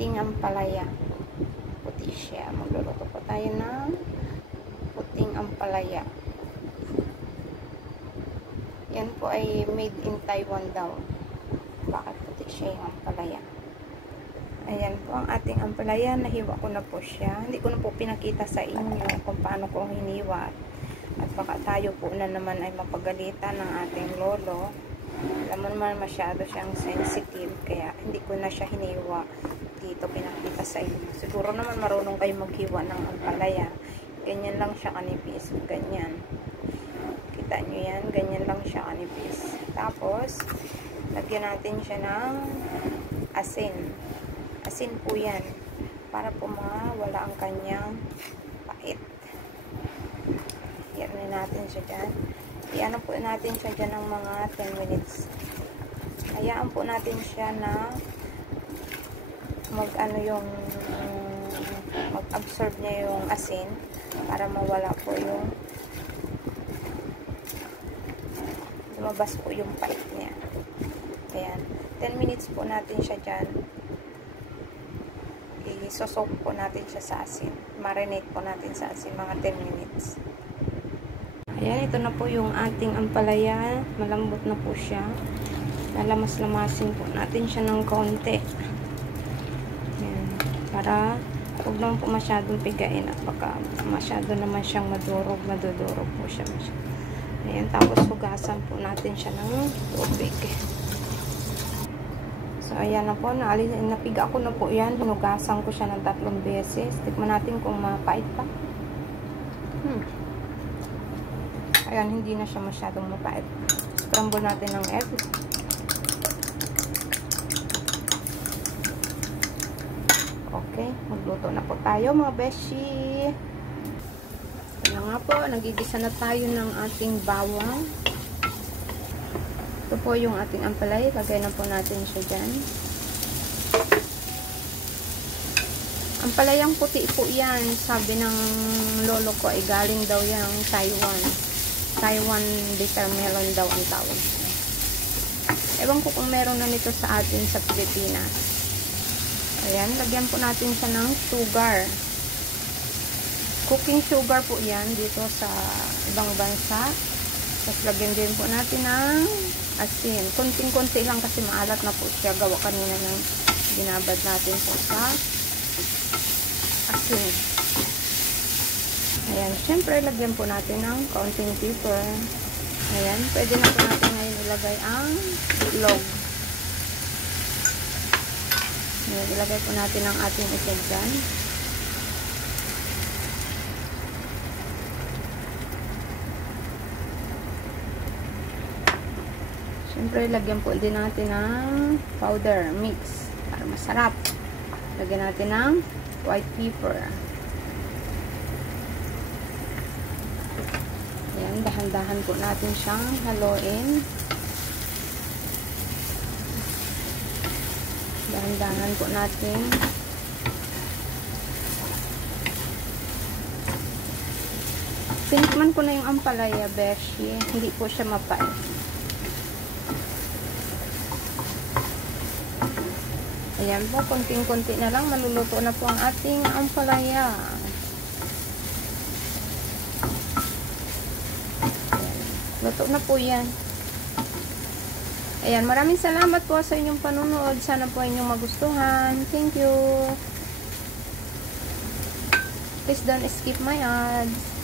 puting ampalaya. Puti siya. Magluluto po tayo ng puting ampalaya. Yan po ay made in Taiwan daw. Bakit puti siya yung ampalaya? Ayan po ang ating ampalaya. Nahiwa ko na po siya. Hindi ko na po pinakita sa inyo kung paano ko hiniwa. At baka tayo po na naman ay mapagalitan ng ating lolo. Alam mo naman masyado siyang sensitive. Kaya hindi ko na siya hiniwa. Dito pinakita sa inyo. Siguro naman marunong kayo maghiwa ng ampalaya. Ganyan lang siya kanipis. Ganyan. Kita nyo yan. Ganyan lang siya kanipis. Tapos, lagyan natin siya ng asin. Asin po yan. Para po wala ang kanyang pait. Iyan natin siya dyan. Iyan po natin siya dyan ng mga 10 minutes. Hayaan po natin siya na mag-absorb niya yung asin para mawala po yung lumabas po yung pait niya. Ayan. 10 minutes po natin siya dyan. Isosok po natin siya sa asin. Marinate po natin sa asin mga 10 minutes. Ayan, ito na po yung ating ampalaya. Malambot na po siya. Lalamas-lamasin po natin siya ng konti. Ayan. Para huwag naman po masyadong pigain at baka masyado naman siyang madurog po siya. Ayan, tapos hugasan po natin siya ng tubig. So, ayan na po. Napiga ko na po yan. Hinugasan ko siya ng 3 beses. Tikman natin kung mapait pa. Ayan, hindi na siya masyadong mapait. Scramble natin ng egg. Okay, magluto na po tayo mga beshi. Ayan nga po, nagigisa na tayo ng ating bawang. Ito po yung ating ampalaya. Lagay na po natin siya dyan. Ampalayang puti po yan. Sabi ng lolo ko ay galing daw yung Taiwan. Taiwan bitter melon daw ang tawag. Ewan ko kung meron na nito sa atin sa Pilipinas. Ayan, lagyan po natin siya ng sugar. Cooking sugar po yan dito sa ibang bansa. Tapos lagyan din po natin ng asin. Kunting-kunti lang kasi maalat na po siya. Gawa kanina ng binabad natin po sa asin. Ayan, syempre lagyan po natin ng kaunting pepper. Ayan, pwede na po natin ngayon ilagay ang itlog. Ayan, ilagay po natin ang ating itlog dyan. Siyempre, lagyan po din natin ng powder mix para masarap. Lagyan natin ng white pepper. Ayan, dahan-dahan po natin siyang haluin. Dahan-dahan po natin. Tinikman ko na yung ampalaya, beshi. Hindi po siya mapait. Ayan po, konting-konti na lang. Maluluto na po ang ating ampalaya. Ayan. Luto na po yan. Ayan, maraming salamat po sa inyong panunood. Sana po inyong magustuhan. Thank you. Please don't skip my ads.